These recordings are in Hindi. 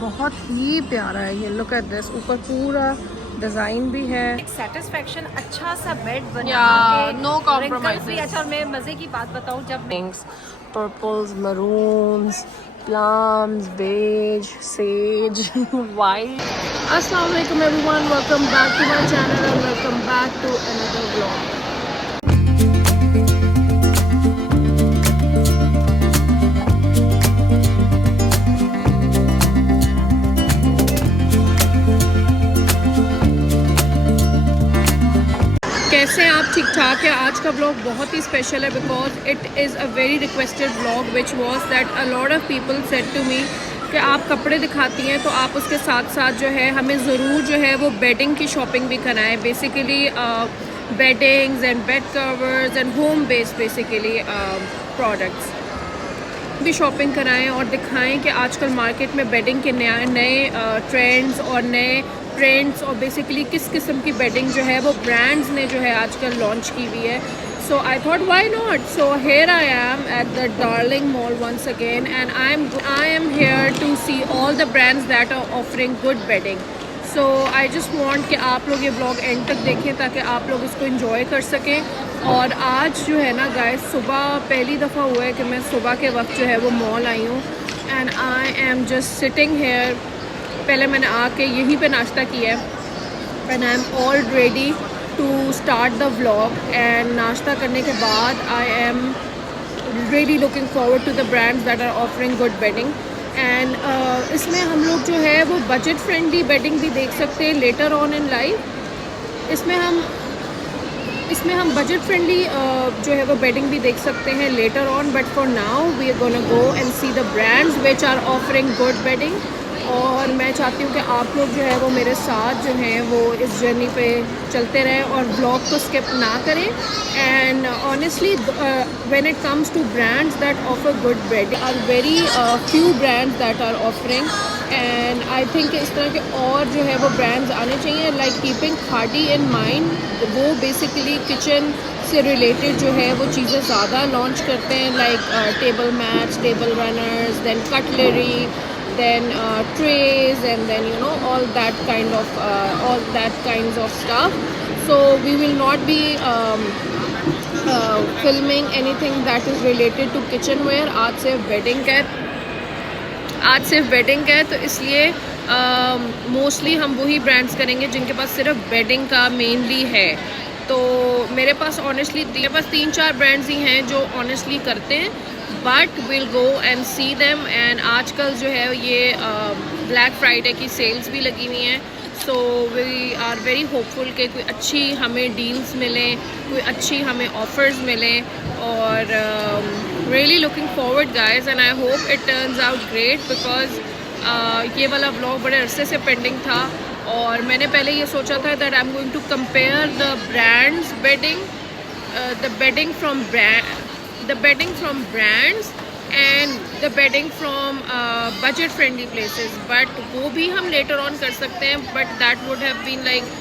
बहुत ही प्यारा है ये, लुक एट दिस, ऊपर पूरा डिजाइन भी है। सेटिस्फेक्शन, अच्छा सा बेड बना Yeah, के, no compromises. wrinkles-free। अच्छा, और मैं मजे की बात बताऊं, जब मैं Pinks, purples, maroons, plums, beige, sage, white. Assalamu alaikum everyone, welcome back to my channel and welcome back to another vlog. कैसे हैं आप? ठीक ठाक है। आज का व्लॉग बहुत ही स्पेशल है because it is a very requested vlog which was that a lot of people said to me कि आप कपड़े दिखाती हैं तो आप उसके साथ साथ जो है हमें ज़रूर जो है वो बेडिंग की शॉपिंग भी कराएं। Basically weddings and bed covers and home based basically products भी शॉपिंग कराएं और दिखाएं कि आजकल मार्केट में बेडिंग के नए ट्रेंड्स और नए ट्रेंड्स और बेसिकली किस किस्म की बेडिंग जो है वो ब्रांड्स ने जो है आजकल लॉन्च की हुई है। So I thought why not, so here I am at the Darling Mall once again and I am here to see all the brands that are offering good bedding. So I just want कि आप लोग ये ब्लॉग एंड तक देखें ताकि आप लोग इसको एंजॉय कर सकें। और आज जो है ना गाइस, सुबह पहली दफ़ा हुआ है कि मैं सुबह के वक्त जो है वो मॉल आई हूँ and I am just sitting here. पहले मैंने आके यहीं पे नाश्ता किया है and I am all ready to start the vlog. And नाश्ता करने के बाद I am really looking forward to the brands that are offering good bedding. And इसमें हम लोग जो है वो बजट फ्रेंडली बेडिंग भी देख सकते हैं लेटर ऑन इन लाइफ। इसमें हम बजट फ्रेंडली जो है वो बेडिंग भी देख सकते हैं later on, but for now we are gonna go and see the brands which are offering good bedding. और मैं चाहती हूँ कि आप लोग जो है वो मेरे साथ जो हैं वो इस जर्नी पे चलते रहें और ब्लॉग को स्किप ना करें। And honestly when it comes to brands that offer good bedding are very few brands that are offering. And I think इस तरह के और जो है वो ब्रांड्स आने चाहिए, like keeping Khadi in mind. वो बेसिकली किचन से रिलेटेड जो है वो चीज़ें ज़्यादा लॉन्च करते हैं, like table mats, table runners, then cutlery, then trays, and then all that kinds of stuff. So we will not be filming anything that is related to kitchenware. आज सिर्फ बेडिंग है तो इसलिए मोस्टली हम वही ब्रांड्स करेंगे जिनके पास सिर्फ बेडिंग का मेनली है। तो मेरे पास ऑनेस्टली 3-4 ब्रांड्स ही हैं जो ऑनेस्टली करते हैं, but will go and see them. And आजकल जो है ये ब्लैक फ्राइडे की सेल्स भी लगी हुई हैं, so we are very hopeful कि कोई अच्छी हमें डील्स मिलें, कोई अच्छी हमें ऑफर्स मिलें। और really looking forward guys and I hope it turns out great because ये वाला व्लॉग बड़े अरसे से पेंडिंग था और मैंने पहले ये सोचा था that I am going to compare the brands bedding, the bedding from brands and the bedding from budget friendly places, but वो भी हम later on कर सकते हैं, but that would have been like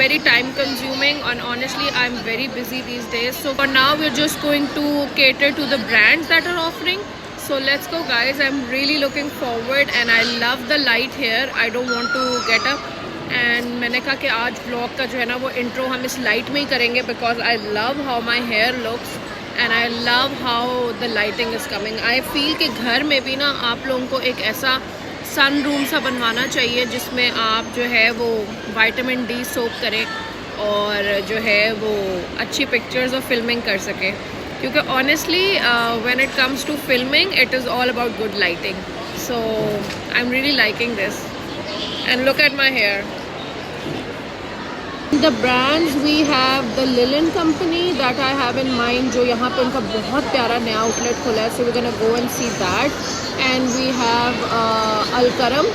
very time consuming and honestly I'm very busy these days. So for now we're just going to cater to the brands that are offering. So let's go guys, I'm really looking forward and I love the light here. I don't want to get up and मैंने कहा कि आज ब्लॉग का जो है ना वो इंट्रो हम इस लाइट में ही करेंगे because I love how my hair looks and I love how the lighting is coming. I feel कि घर में भी ना आप लोगों को एक ऐसा सन रूम सा बनवाना चाहिए जिसमें आप जो है वो विटामिन डी सोक करें और जो है वो अच्छी पिक्चर्स और फिल्मिंग कर सकें, क्योंकि honestly when it comes to filming it is all about good lighting. So I am really liking this and look at my hair. The brands we have the Linen company that I have in mind, जो यहाँ पे उनका बहुत प्यारा नया आउटलेट खुला है, so we're gonna go and see that. And we have Al-Karam,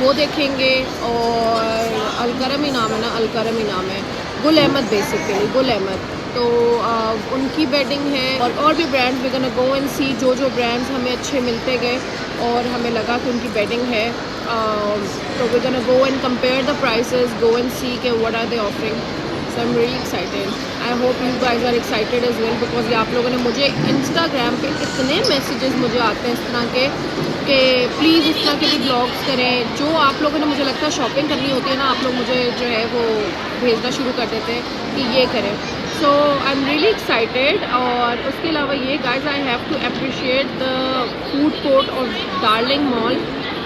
वो देखेंगे। और Al-Karam ही नाम है ना, Al-Karam ही नाम है, गुल अहमद बेसिकली, गुल अहमद। तो उनकी बेडिंग है और भी brands we gonna go and see. जो ब्रांड्स हमें अच्छे मिलते गए और हमें लगा कि उनकी बेडिंग है, तो we gonna go and compare the prices, go and see के what are they offering. So I'm really excited. I hope you guys are excited as well because ये आप लोगों ने मुझे Instagram पे इतने messages मुझे आते हैं इस तरह के कि प्लीज़ इस तरह के भी ब्लॉग्स करें। जो आप लोगों ने मुझे लगता है शॉपिंग करनी होती है ना, आप लोग मुझे जो है वो भेजना शुरू कर देते हैं कि ये करें। So I'm really excited। और उसके अलावा ये guys, I have to appreciate the food court of Darling Mall।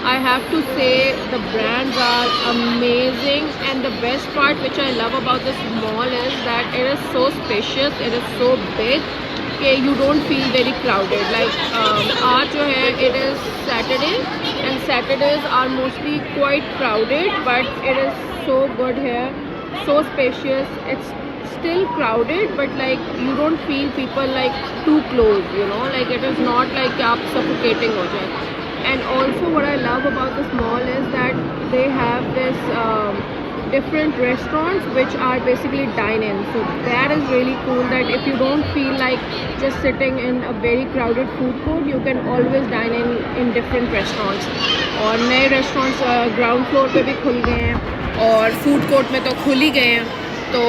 I have to say the brands are amazing, and the best part which I love about this mall is that it is so spacious, it is so big कि you don't feel very crowded. Like आज जो है it is Saturday and Saturdays are mostly quite crowded, but it is so good here, so spacious. It's still crowded but like you don't feel people like too close, you know, like it is not like कि आप suffocating हो जाए। And also what I love about this mall is that they have this different restaurants which are basically dine-in. So that is really cool that if you don't feel like just sitting in a very crowded food court, you can always dine in different restaurants. और नए restaurants ground floor पे भी खुल गए हैं और food court में तो खुल ही गए हैं, तो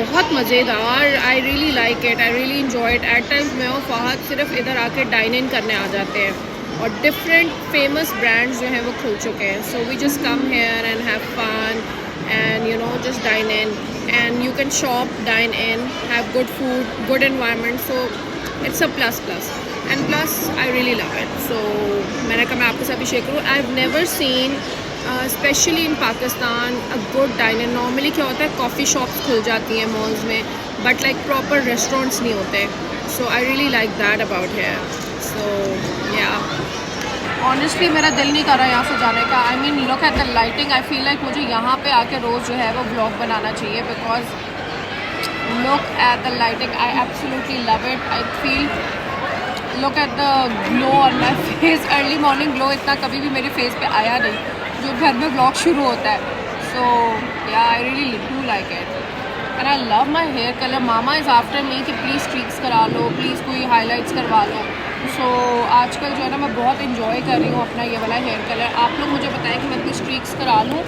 बहुत मज़ेदार। I really like it, I really enjoy it. At times मैं और फ़हद सिर्फ इधर आके डाइन इन करने आ जाते हैं और डिफरेंट फेमस ब्रांड्स जो हैं वो खुल चुके हैं। So we just come here and have fun and you know just dine in and you can shop, dine in, have good food, good environment. So it's a plus and plus I really love it. So मैंने कहा मैं आपके साथ भी शेयर करूँ। I have never seen specially in Pakistan a good diner. Normally क्या होता है, कॉफ़ी शॉप्स खुल जाती हैं मॉल्स में, बट लाइक प्रॉपर रेस्टोरेंट्स नहीं होते। So I really like that about here. So yeah honestly मेरा दिल नहीं कर रहा यहाँ से जाने का। I mean look at the lighting, I feel like मुझे यहाँ पे आके रोज़ जो है वो ब्लॉग बनाना चाहिए because look at the lighting, I absolutely love it. I feel look at the glow on my face. Early morning glow इतना कभी भी मेरे फेस पे आया नहीं जो घर में ब्लॉग शुरू होता है। So yeah I really do like it and I love my hair colour. Mama is after me कि प्लीज़ स्ट्रीक्स करा लो, प्लीज़ कोई हाईलाइट्स करवा लो। सो आजकल जो है ना मैं बहुत इन्जॉय कर रही हूँ अपना ये वाला हेयर कलर। आप लोग मुझे बताएं कि मैं अपनी स्ट्रीक्स करा लूँ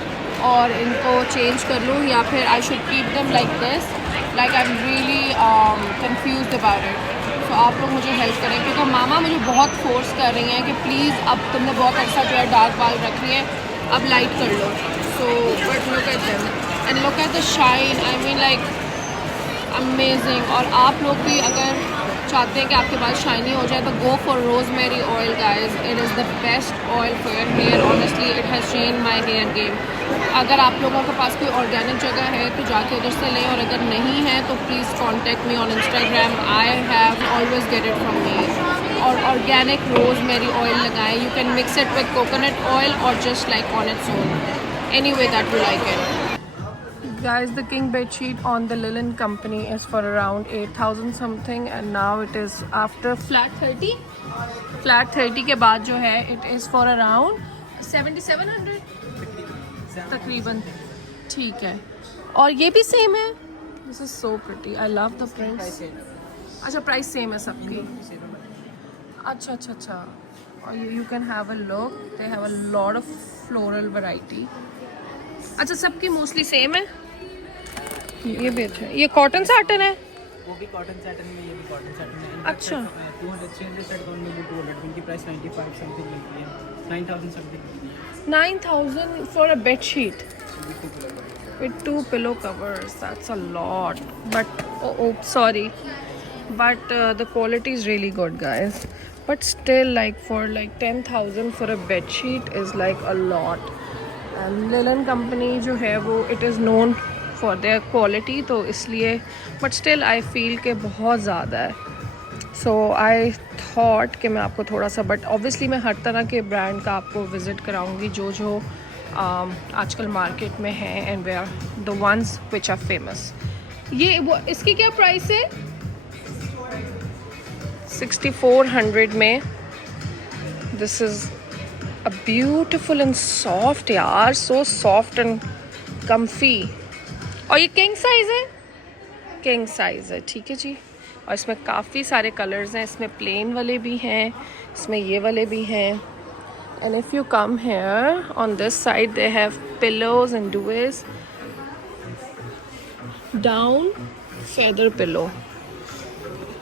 और इनको चेंज कर लूँ या फिर I should keep them like this. Like I am really confuse about it. तो आप लोग मुझे हेल्प करें क्योंकि मामा मुझे बहुत फोर्स कर रही हैं कि प्लीज़ अब तुमने बहुत अच्छा जो है डार्क बाल रख रही है, अब लाइट कर लो। So but look at them and look at the shine, I mean like amazing. और आप लोग भी अगर चाहते हैं कि आपके बाल शाइनी हो जाए तो go for rosemary oil guys. It is the best oil for your hair. Honestly it has change my hair game. अगर आप लोगों के पास कोई ऑर्गेनिक जगह है तो जाके उधर से लें और अगर नहीं है तो please contact me on Instagram. I have always get it from me. और ऑर्गेनिक रोज़मेरी ऑयल लगाएं। You can mix it with coconut oil और just like on its own, any way that you like it. Guys, the king bed sheet on the Linen company is for around 8,000 something and now it is after flat 30 के बाद जो है it is for around 7,700 तकरीबन। ठीक है, और ये भी सेम है। This is so pretty, I love the prints। अच्छा प्राइस सेम है सबकी। अच्छा और you can have a look, they have a lot of floral variety। अच्छा सबकी मोस्टली सेम है। ये भी अच्छा है। ये कॉटन सैटन है, वो भी कॉटन सैटन में, ये भी कॉटन सैटन में। अच्छा 200-300 सेट कौन में 200, इनकी प्राइस 95 समथिंग मिलती है, 9,000 something. 9,000 for a bed sheet with 2 pillow covers, that's a lot, but oh sorry, but the quality is really good guys, but still like for like 10,000 for a bed sheet is like a lot। and Linen company जो है वो it is known for their quality, तो इसलिए but still I feel कि बहुत ज़्यादा है। so I thought कि मैं आपको थोड़ा सा, but obviously मैं हर तरह के ब्रांड का आपको विज़िट कराऊंगी जो आजकल मार्केट में है and we are the ones which are famous। ये वो इसकी क्या प्राइस है? 6,400 में। this is a beautiful and soft यार, so soft and comfy। और ये किंग साइज़ है, किंग साइज़ है, ठीक है जी। और इसमें काफ़ी सारे कलर्स हैं, इसमें प्लेन वाले भी हैं, इसमें ये वाले भी हैं। And if you come here on this side they have pillows and duvets. Down feather pillow,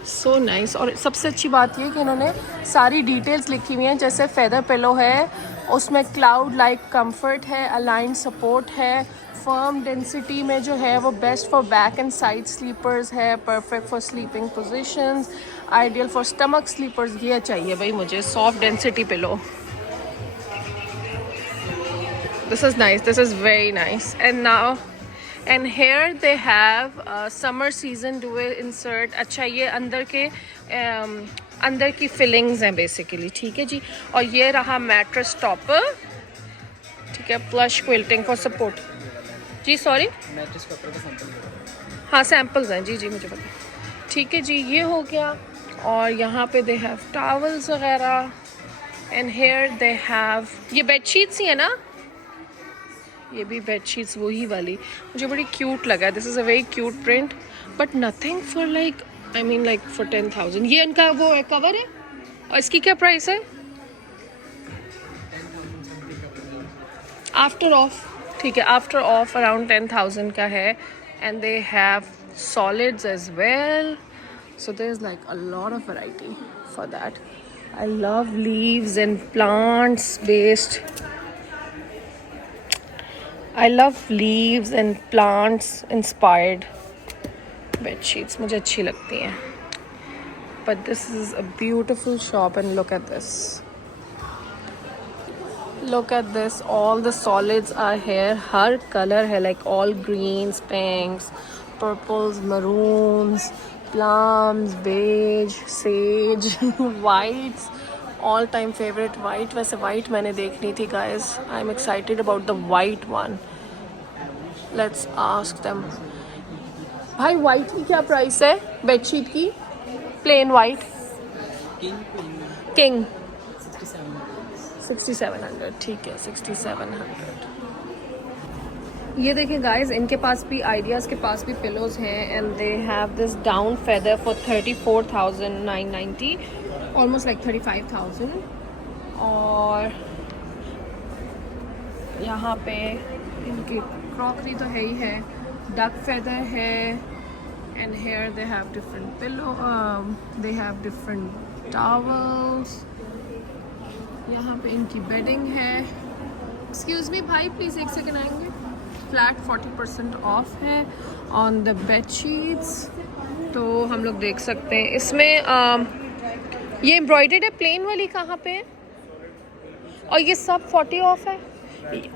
so nice. और सबसे अच्छी बात ये कि इन्होंने सारी डिटेल्स लिखी हुई हैं। जैसे फेदर पिलो है उसमें क्लाउड लाइक कंफर्ट है, अलाइन सपोर्ट है, फर्म डेंसिटी में जो है वो best for back and side sleepers है, perfect for sleeping positions, ideal for stomach sleepers. ये चाहिए भाई मुझे, soft density pillow. This is nice, this is very nice. And now and here they have summer season dual insert. अच्छा ये अंदर की फिलिंग्स हैं बेसिकली, ठीक है जी। और ये रहा मैट्रेस टॉपर, ठीक है, प्लश क्विल्टिंग फॉर सपोर्ट। जी सॉरी, मैट्रेस कपड़े का सैंपल। हाँ सैम्पल्स हैं जी, मुझे पता, ठीक है जी। ये हो गया। और यहाँ पे दे हैव टॉवल्स वगैरह। एंड हेयर दे हैव, ये बेडशीट्स ही है ना, ये भी बेडशीट्स वही वाली, मुझे बड़ी क्यूट लगा। This is a very cute print but nothing for like, I mean like for 10,000। ये इनका वो है, कवर है। और इसकी क्या प्राइस है आफ्टर ऑफ? ठीक है, आफ्टर ऑफ अराउंड 10,000 का है। And they have solids as well, so there is like a lot of variety for that. I love leaves and plants based, I love leaves and plants inspired bedsheets, मुझे अच्छी लगती हैं। But this is a beautiful shop and look at this. Look at this, all the solids are here. Her color है, like all greens, pinks, purples, maroons, plums, beige, sage, whites. All time favourite white. वैसे वाइट मैंने देखनी थी guys, I am excited about the white one. Let's ask them. भाई वाइट की क्या प्राइस है बेडशीट की? प्लेन वाइट किंग 6700, ठीक है 6700। ये देखिए गाइज, इनके पास भी, आइडियाज़ के पास भी पिलोज हैं। And they have this down feather for 34,990, almost like 35,000। और यहाँ पे इनकी क्रॉकरी तो है ही है, डक फेदर है। And here they have different pillow, they have different towels. यहाँ पे इनकी बेडिंग है। एक्सक्यूज़ मी भाई, प्लीज़ एक सेकेंड आएंगे। फ्लैट 40% ऑफ है ऑन द बेड शीट्स। तो हम लोग देख सकते हैं इसमें ये एम्ब्रॉयडर्ड है, प्लेन वाली कहाँ पे है? और ये सब 40 ऑफ है।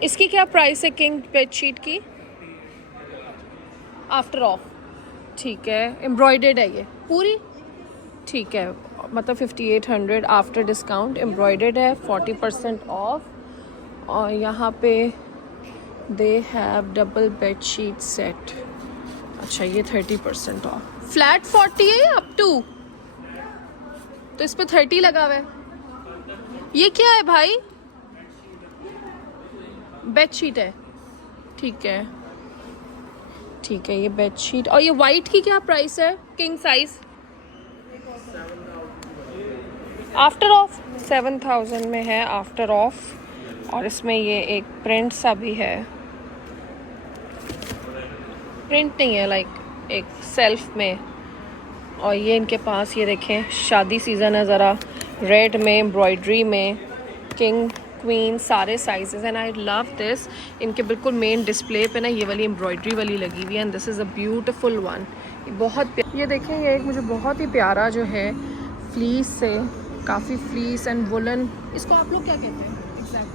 इसकी क्या प्राइस है किंग बेडशीट की आफ्टर ऑफ? ठीक है, एम्ब्रॉयडर्ड है ये पूरी, ठीक है, मतलब 5800 आफ्टर डिस्काउंट, एम्ब्रॉयडर्ड है, 40% ऑफ। और यहाँ पे they have double bedsheet set. अच्छा ये 30% ऑफ, फ्लैट 40 है अप टू, तो इस पे 30 लगा हुआ है। ये क्या है भाई? बेडशीट है, ठीक है ठीक है, ये बेडशीट। और ये वाइट की क्या प्राइस है किंग साइज आफ्टर ऑफ? 7000 में है आफ्टर ऑफ। और इसमें ये एक प्रिंट सा भी है, प्रिंट नहीं है, लाइक एक सेल्फ में। और ये इनके पास, ये देखें शादी सीज़न है ज़रा, रेड में, एम्ब्रॉयडरी में, किंग क्वीन सारे sizes. And I love this, इनके बिल्कुल मेन डिस्प्ले पे ना ये वाली एम्ब्रॉयडरी वाली लगी हुई है। And this is a beautiful one, बहुत ये देखें, ये एक मुझे बहुत ही प्यारा जो है फ्लीस से, काफ़ी फ्लीस एंड वुलन, इसको आप लोग क्या कहते हैं एग्जैक्ट?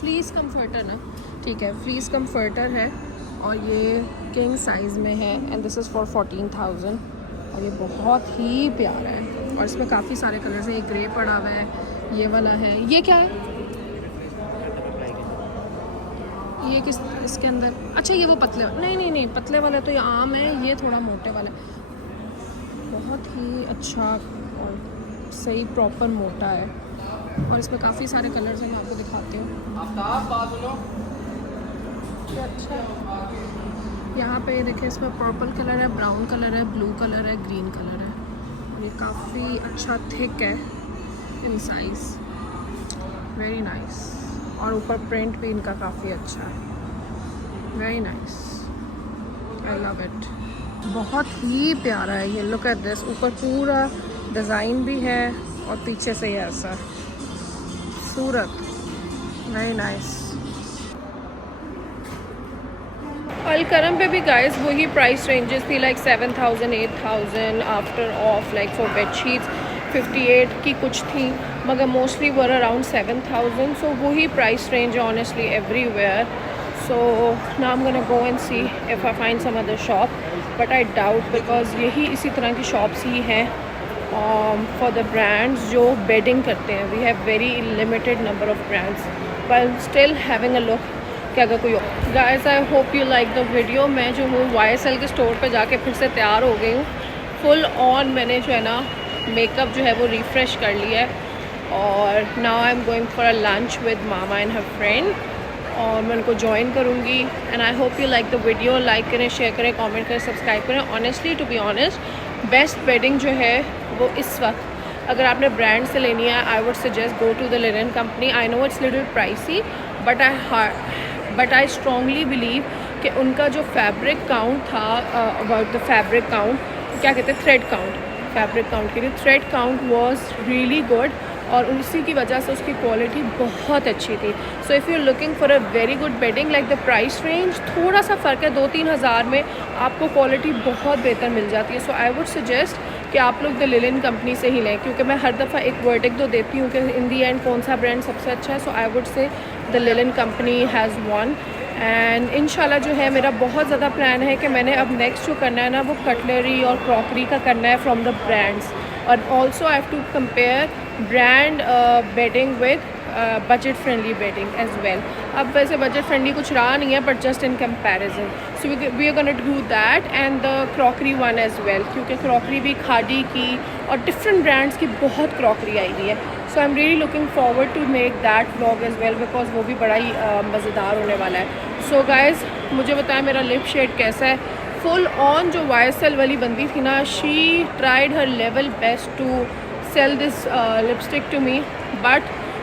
फ्लीस कंफर्टर ना, ठीक है, फ्लीस कंफर्टर है। और ये किंग साइज़ में है। And this is for 14,000। और ये बहुत ही प्यारा है। और इसमें काफ़ी सारे कलर्स हैं, ये ग्रे पड़ा हुआ है, ये वाला है। ये क्या है? ये किस, इसके अंदर, अच्छा ये वो पतले, नहीं पतले वाला तो ये आम है, ये थोड़ा मोटे वाला है। बहुत ही अच्छा और सही प्रॉपर मोटा है। और इसमें काफ़ी सारे कलर्स हैं, मैं आपको दिखाती हूँ। अच्छा यहाँ पे ये देखिए, इसमें पर्पल कलर है, ब्राउन कलर है, ब्लू कलर है, ग्रीन कलर है। और ये काफ़ी अच्छा थिक है इन साइज़, वेरी नाइस। और ऊपर प्रिंट भी इनका काफ़ी अच्छा है, very nice. I love it, बहुत ही प्यारा है ये। लुक एट दिस, ऊपर पूरा डिज़ाइन भी है और पीछे से ये ऐसा सूरत, वेरी नाइस। अलकरम पे भी गाइस वही प्राइस रेंजेस थी, like 7,000 8,000 after of, like for bedsheets 58 की कुछ थी, मगर मोस्टली वर अराउंड 7,000। सो वही price range honestly everywhere. So now I am gonna go and see if I find some other shop, but I doubt, because यही इसी तरह की शॉप्स ही हैं फॉर द ब्रांड्स जो बेडिंग करते हैं। We have very limited number of brands, but still having a look कि अगर कोई guys, I hope you like the video. मैं जो हूँ YSL के स्टोर पे जाके फिर से तैयार हो गई हूँ फुल ऑन। मैंने जो है ना मेकअप जो है वो रिफ़्रेश कर लिया है, और now I am going for a lunch with mama and her friend, और मैं उनको ज्वाइन करूँगी। And I hope you like the video. Like करें, शेयर करें, कमेंट करें, सब्सक्राइब करें। Honestly to be honest, best bedding जो है वो इस वक्त अगर आपने ब्रांड से लेनी है, I would suggest go to the linen Company. I know it's little pricey, but I strongly believe कि उनका जो फैब्रिक काउंट था, अबाउट द फैब्रिक काउंट, क्या कहते हैं, थ्रेड काउंट, फैब्रिक काउंट के लिए thread count was really good, और उसी की वजह से उसकी क्वालिटी बहुत अच्छी थी। So if you looking for a very good bedding, like the price range थोड़ा सा फ़र्क है, 2-3 हज़ार में आपको क्वालिटी बहुत बेहतर मिल जाती है। सो आई वुड सजेस्ट कि आप लोग द लिनन कंपनी से ही लें, क्योंकि मैं हर दफ़ा एक वर्डिक्ट तो देती हूँ कि इन दी एंड कौन सा ब्रांड सबसे अच्छा है। So I would say the linen company has one. And इंशाल्लाह जो है मेरा बहुत ज़्यादा प्लान है कि मैंने अब नेक्स्ट जो करना है ना वो कटलरी और क्रॉकरी का करना है फ्रॉम द ब्रांड्स, और also I have to compare brand bedding with budget friendly bedding as well. अब वैसे बजट फ्रेंडली कुछ रहा नहीं है, but just in comparison. So we are gonna do that and the crockery one as well, क्योंकि क्रॉकरी भी खादी की और डिफरेंट ब्रांड्स की बहुत क्रॉकरी आई हुई है। So I am really looking forward to make that vlog as well, because वो भी बड़ा ही मज़ेदार होने वाला है। सो गाइज़, मुझे बताएं मेरा लिप शेड कैसा है। फुल ऑन जो YSL वाली बंदी थी ना, she tried her level best to sell this lipstick to me, but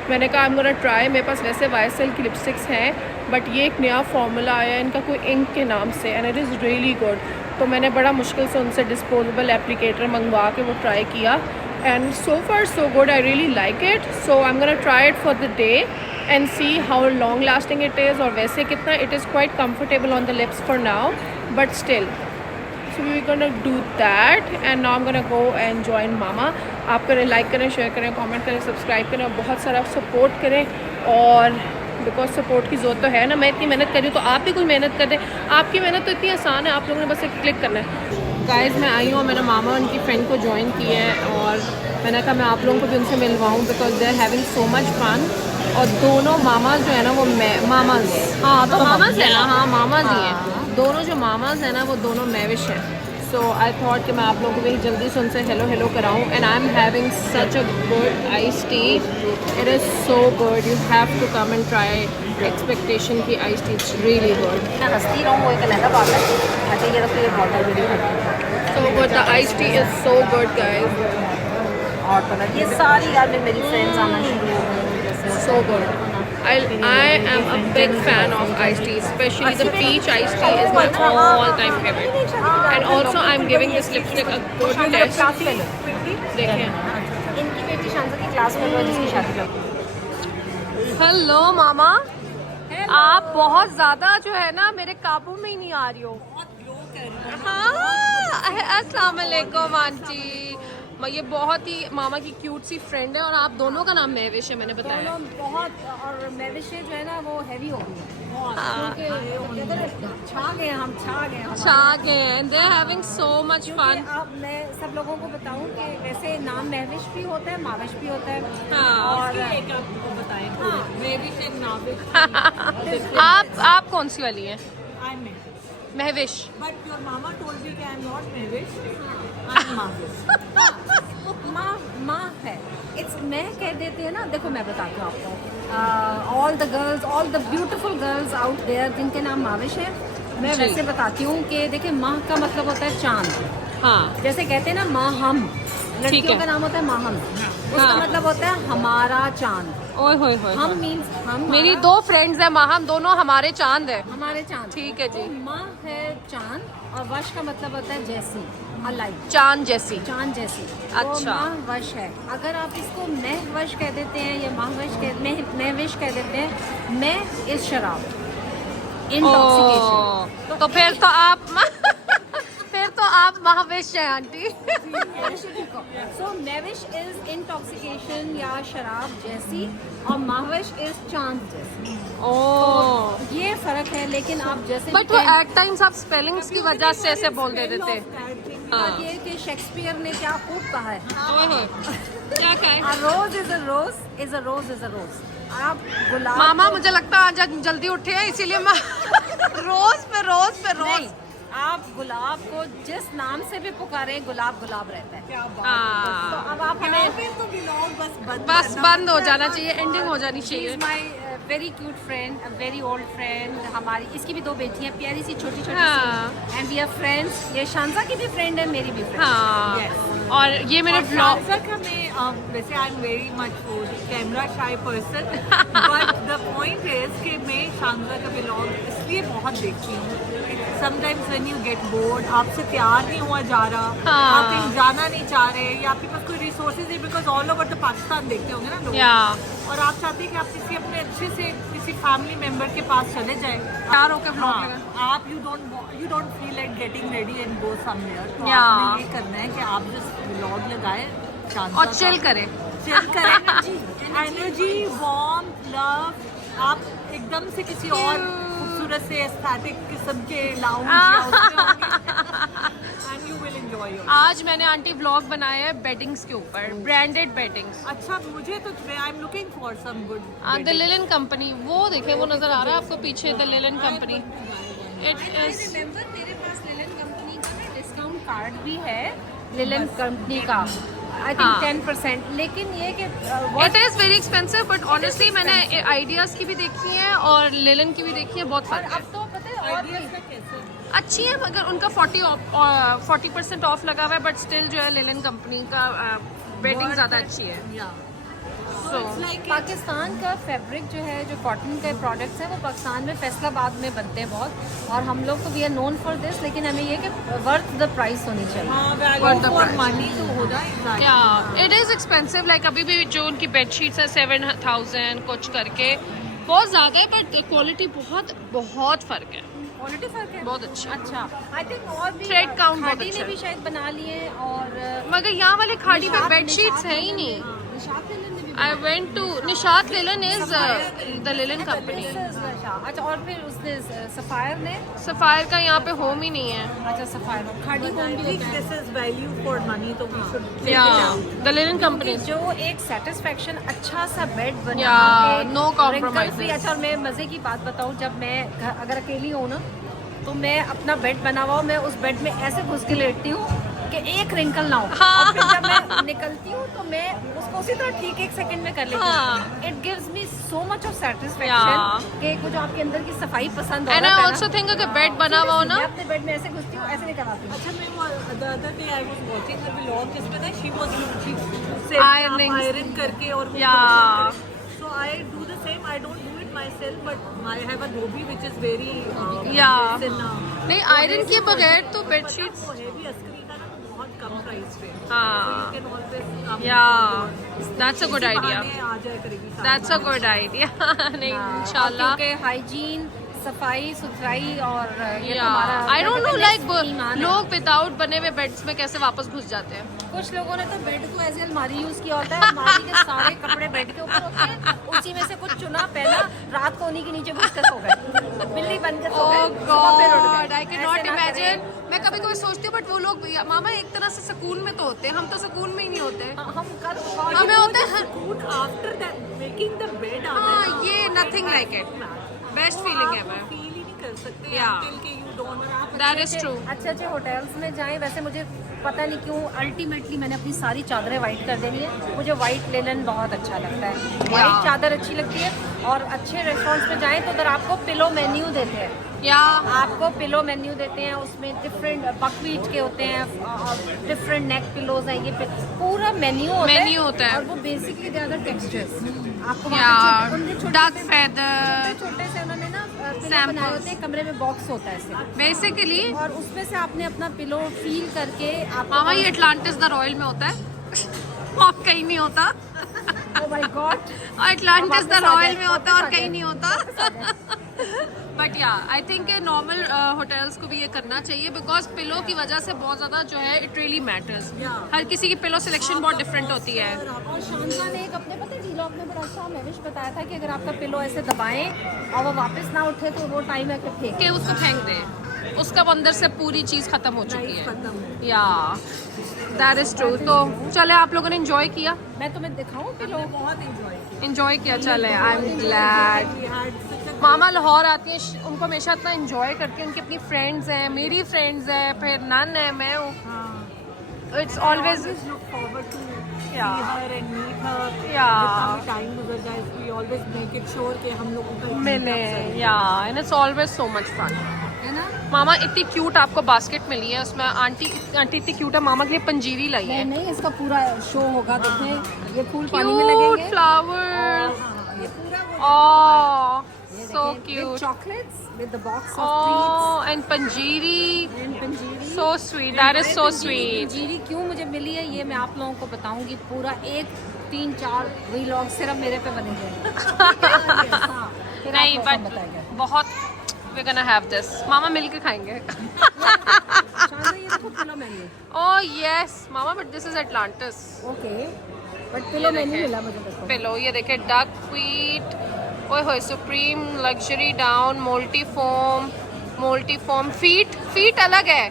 मैंने कहा आई एम गोना ट्राई। मेरे पास वैसे YSL की लिपस्टिक्स हैं, बट ये एक नया फार्मूला आया है इनका कोई इंक के नाम से, and it is really good. तो मैंने बड़ा मुश्किल से उनसे डिस्पोजेबल एप्लीकेटर मंगवा के वो ट्राई किया, and so far so good, I really like it. So I am gonna try it for the day and see how long lasting it is, और वैसे कितना it is quite comfortable on the lips for now, but still. So we gonna do that and now I am gonna go and join mama. आप करें, लाइक करें, शेयर करें, कमेंट करें, सब्सक्राइब करें, और बहुत सारा सपोर्ट करें। और बिकॉज सपोर्ट की ज़रूरत तो है ना, मैं इतनी मेहनत कर रही हूँ तो आप भी कुछ मेहनत कर दें। आपकी मेहनत तो इतनी आसान है, आप लोगों ने बस एक क्लिक करना है। गाइज़, मैं आई हूँ, मैंने मामा उनकी फ्रेंड को ज्वाइन किया है, और मैंने कहा मैं आप लोगों को भी उनसे मिलवाऊँ, because they are having so much fun. और दोनों मामाज जो है ना वो मामाज, हाँ तो मामाज है ना, हाँ मामाज ही हैं दोनों। जो मामाज हैं ना वो दोनों मैविश हैं। सो आई थॉट कि मैं आप लोगों को भी जल्दी से उनसे हेलो कराऊं। And I am having such a good ice tea, it is so good, you have to come and try. Expectation की ice tea it's really good. मैं हंसती रहूँ, वो एक अलग बात है। अच्छा, ये तो ये बॉटल वीडियो करती so good, the ice tea is so good guys. और तो ये सारी यार मेरी फ्रेंड्स आना शुरू हो गई। So good. I am a big fan of iced tea, especially the peach iced tea is my all-time favorite. And also I'm giving this lipstick a good test. देखिए, इनकी बेटी शांता की क्लास में है जिसकी शादी लगी। हेलो मामा, आप बहुत ज़्यादा जो है ना मेरे काबू में ही नहीं आ रही हो। हाँ, अस्सलाम वालेकुम आंटी। ये बहुत ही मामा की क्यूट सी फ्रेंड है, और आप दोनों का नाम महविश है, मैंने बताया। दोनों बहुत, और महविश जो है ना वो हैवी हो गई है, छा गए हम, छा गए। They are having so much fun. अब मैं सब लोगों को बताऊं कि वैसे नाम महविश भी होता है, माविश भी होता है। हाँ। और आप कौन सी वाली हैं? Mahwish. But your mama told me that I am not Mahvish. I am Mahvish. माँ है, इट्स मैं कह देते हैं ना। देखो मैं बताती हूँ आपको, all the girls, all the beautiful girls out there जिनके नाम माविश है, मैं जी। वैसे बताती हूँ कि देखिए माह का मतलब होता है चांद। हाँ, जैसे कहते हैं ना माहम, लड़कियों है। का नाम होता है माहम, उसका हाँ। मतलब होता है हमारा चांद। ओए होए होए हम मीन्स हम मेरी 2 फ्रेंड्स हैं माँ, हम दोनों हमारे चांद है। हमारे चांद। ठीक है जी। तो माँ है चांद और वश का मतलब होता है जैसी, अलाइव, चांद जैसी। चांद जैसी। अच्छा। तो माह वश है। अगर आप इसको मह वश कह देते हैं या माह वश मह विश कह देते हैं, मह इज शराब, इंटॉक्सिकेशन। तो फिर तो आप फिर तो आप महाविश हैं आंटी। सो मैविश इज इंटॉक्सिकेशन या शराब जैसी, और माहविश इज चांद जैसी। ओह, ये फर्क है, लेकिन आप जैसे बट वो एट टाइम्स आप स्पेलिंग्स की वजह से ऐसे बोल देते थे। बात ये कि शेक्सपियर ने क्या खूब कहा है, ओए होए, क्या कहे? A rose is a rose is a rose is a rose। आप गुलाब मामा मुझे लगता है आज जल्दी उठे हैं इसीलिए मैं रोज पे रोज पे नहीं, रोज। आप गुलाब को जिस नाम से भी पुकारे, गुलाब गुलाब रहता है। क्या बात। तो हाँ, अब आप यहाँ हमें पे तो व्लॉग बस बंद हो जाना चाहिए, एंडिंग हो जानी चाहिए। My very cute friend, very old friend. हमारी इसकी भी 2 बेटियां, प्यारी सी छोटी छोटी हाँ। सी, एंड वी आर फ्रेंड्स। ये शांजा की भी फ्रेंड है, मेरी भी फ्रेंड। हाँ, Yes। और ये मेरे ब्लॉग शांजा का मैं वैसे I am very much camera शाई person, but the point is कि मैं शांजा का व्लॉग इसलिए बहुत देखती हूँ। Sometimes when you get bored, आपसे प्यार नहीं हुआ जा रहा, हाँ। आप कहीं जाना नहीं चाह रहे, या आपके पास कोई रिसोर्सेज है, because all over the Pakistan देखते होंगे ना लोग, या और आप चाहते हैं कि आप किसी अपने अच्छे से किसी फैमिली मेंबर के पास चले जाए, प्यार होकर ब्लॉग हाँ, लगा। आप you don't feel like getting ready and go somewhere, तो Yeah. आपने ये करना है कि आप जस्ट व्लॉग लगाए और चिल करें। चिल करें, एनर्जी, वार्म, लव, आप एकदम से किसी और खूबसूरत से एस्थेटिक किस्म के lounge and you will enjoy your. आज मैंने आंटी व्लॉग बनाया है बेडिंग्स के ऊपर, ब्रांडेड बेडिंग्स। अच्छा, मुझे तो I am looking for some good. The Linen Company, वो देखिए वो नजर आ रहा है आपको पीछे, the Linen Company. It is remember मेरे पास लिलन कंपनी का ना डिस्काउंट कार्ड भी है, लिलन कंपनी का, आई हाँ। थिंक 10%। लेकिन ये कि it is very expensive, but honestly मैंने आइडियाज की भी देखी है और लिलन की भी देखी है, बहुत और फर्क है। अब तो पता है और भी कैसे अच्छी है, मगर उनका 40% ऑफ लगा हुआ है, बट स्टिल जो है लिलन कंपनी का बेडिंग ज़्यादा अच्छी है। So it's like पाकिस्तान का फैब्रिक जो है, जो कॉटन के प्रोडक्ट्स हैं, वो पाकिस्तान में फैसलाबाद में बनते हैं बहुत, और हम लोग तो we are known for this, लेकिन हमें ये कि वर्थ द प्राइस होनी चाहिए। हाँ, Worth value the for price. Money तो हो जाए। क्या इट इज़ एक्सपेंसिव, लाइक अभी भी जो उनकी बेडशीट्स है 7,000 कुछ करके, बहुत ज़्यादा है, बट क्वालिटी बहुत बहुत फ़र्क है, क्वालिटी फर्क है, बहुत अच्छी। अच्छा। आई थिंक और भी Thread count बहुत खादी अच्छा ने है। भी शायद बना लिए, और मगर यहाँ वाले खाड़ी पे निशात- बेडशीट्स है ही निशात नहीं। हाँ, निशात लिलन ने भी I went to Nishat linen is the Linen Company. अच्छा, और फिर उसने सफायर ने, सफायर का यहाँ पे होम ही नहीं है। अच्छा सफायर खाड़ी But I होम भी think देखा है। this is value for money, तो we should check या it out. The Linen company. जो एक सेटिस्फेक्शन, अच्छा सा बेड बना Yeah, के, no compromises. wrinkle free। अच्छा, और मैं मजे की बात बताऊं, जब मैं अगर अकेली हूँ ना, तो मैं अपना बेड बना हुआ, मैं उस बेड में ऐसे घुस के लेटती हूँ कि एक रिंकल ना हो, हाँ। और फिर जब मैं निकलती हूँ तो मैं उसको उसी तरह ठीक 1 सेकंड में कर लेती हाँ। हूँ। It gives me so much of Yeah. Satisfaction कि कुछ आपके अंदर की सफाई पसंद हो एंड रहा आई है ऑल्सो थिंक अगर बेड बना हुआ हो ना, मैं अपने बेड में ऐसे घुसती हूँ, ऐसे निकल आती हूँ। अच्छा, मैं वो the other day I was watching her vlog जिसमें ना she was Ironing. iron करके और वो Yeah. so I do the same. I don't do it myself, but I have a hobby which is very Yeah. it's in, नहीं आयरन किए बगैर तो बेडशीट्स। वो हैवी अस्करी का ना बहुत कम प्राइस पे, हाँ। so you can always come या दैट्स अ गुड इसी आइडिया, बहाने आ जाया करेगी सारी दैट्स अ गुड आइडिया। नहीं इंशाल्लाह। क्योंकि हाइजीन, सफाई सुथराई, और ये या हमारा I don't know next like Iman है। लोग विदाउट बने हुए बेड्स में कैसे वापस घुस जाते हैं। कुछ लोगों ने तो बेड को एज अलमारी यूज किया होता है, अलमारी के सारे कपड़े बेड के ऊपर होते हैं, उसी में से कुछ चुना पहना, रात को उन्हीं के नीचे घुस कर सो गए, बिल्ली बनकर सो गए, सुबह फिर उठ गए। आई कैन ऐसे नॉट ना करें। इमेजिन। मैं कभी कभी सोचती हूँ, बट वो लोग मामा एक तरह से सुकून में तो होते हैं, हम तो सुकून में ही नहीं होते। हम कल हमें होता है food after that making the bed आता है हाँ, ना, ये nothing like it, best feeling है। आप फील ही नहीं कर सकते Yeah. until कि you don't that is true. अच्छे अच्छे होटल्स में जाएं। वैसे मुझे पता नहीं क्यों अल्टीमेटली मैंने अपनी सारी चादरें वाइट कर देनी है, मुझे वाइट लिनन बहुत अच्छा लगता है, वाइट चादर अच्छी लगती है। और अच्छे रेस्टोरेंट्स में जाएं तो उधर आपको पिलो मेन्यू देते हैं, या आपको पिलो मेन्यू देते हैं, उसमें डिफरेंट बकवीट के होते हैं, डिफरेंट नेक पिलोज हैं, ये पूरा मेन्यू होता है। और वो basically they are the textures आपको डक फेदर छोटे से उन्होंने ना पिलो Samples. बनाए होते हैं, कमरे में बॉक्स होता है ऐसे, बेसिकली। और उसमें से आपने अपना पिलो फील करके आप मामा ये अटलांटिस द रॉयल में होता है और कहीं नहीं होता। Oh my God, Atlantis the royal में होता है और कहीं नहीं होता। बट या आई थिंक नॉर्मल होटल्स को भी ये करना चाहिए, बिकॉज पिलो की वजह से बहुत ज़्यादा जो है इट रियली मैटर्स। हर किसी की पिलो सिलेक्शन बहुत डिफरेंट होती है। और शांता ने एक अपने पता डीलॉग में बड़ा अच्छा मैविश बताया था कि अगर आपका पिलो ऐसे दबाएं और वो वापस ना उठे तो वो टाइम है कि फेंक कि उसको फेंक दे, उसका वो अंदर से पूरी चीज़ ख़त्म हो चुकी है। या दैट इज़ ट्रू। तो चले, आप लोगों ने इंजॉय किया? मैं तुम्हें दिखाऊं पिलो? बहुत एंजॉय किया। इंजॉय किया। चले, आई एम ग्लैड। मामा लाहौर आती है, उनको हमेशा इतना इंजॉय करती है, उनकी अपनी फ्रेंड्स हैं, मेरी फ्रेंड्स हैं, फिर नन है, मैं हूँ। It's always look forward to see Yeah. her and meet her. Yeah. जितना भी time गुजर जाए, we always make it sure कि हम लोगों का मिले। Yeah and it's always so much fun. है ना? मामा इतनी क्यूट आपको बास्केट मिली है, उसमें आंटी इतनी क्यूट है, मामा के लिए पंजीरी लाई है। नहीं, इसका पूरा शो होगा, देखें ये फूल पानी में क्यूट लगेंगे, फ्लावर्स, ये पूरा oh so cute, chocolates with the box of treats oh and panjiri, and panjiri. So sweet, that is so sweet. Panjiri क्यों मुझे मिली है ये मैं आप लोगों को बताऊंगी, पूरा 1-3-4 व्लॉग सिर्फ मेरे पे बनेंगे। नहीं बट बहुत we're gonna have this, मामा मिलके खाएंगे। शांता ये देखो pillow menu, oh yes mama, but this is Atlantis. Okay but pillow menu मिला मुझे, देखो पिलो ये देखे, डक फीट, ओए होए, supreme luxury down, Molty foam feet अलग है,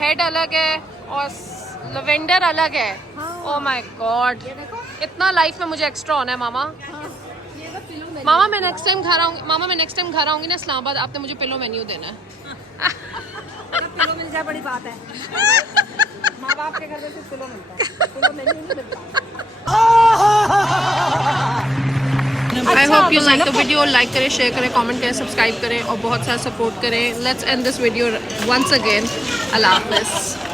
हेड अलग है और लवेंडर अलग है। ओह माय गॉड, ये देखो, इतना लाइफ में मुझे एक्स्ट्रा होना है मामा। ये देखो पिलो मेन्यू। मामा मैं नेक्स्ट टाइम घर आऊंगी ना इस्लामाबाद, आपने मुझे पिलो मेन्यू देना है। अगर पिलो मिल जाए बड़ी बात है। माँ बाप के घर में सिर्फ पिलो मिलता है, पिलो मेन्यू नहीं मिलता। I hope you like the video. Like करें, शेयर करें, कमेंट करें, सब्सक्राइब करें और बहुत सारा सपोर्ट करें। Let's end this video once again. अल्लाह हाफिज़।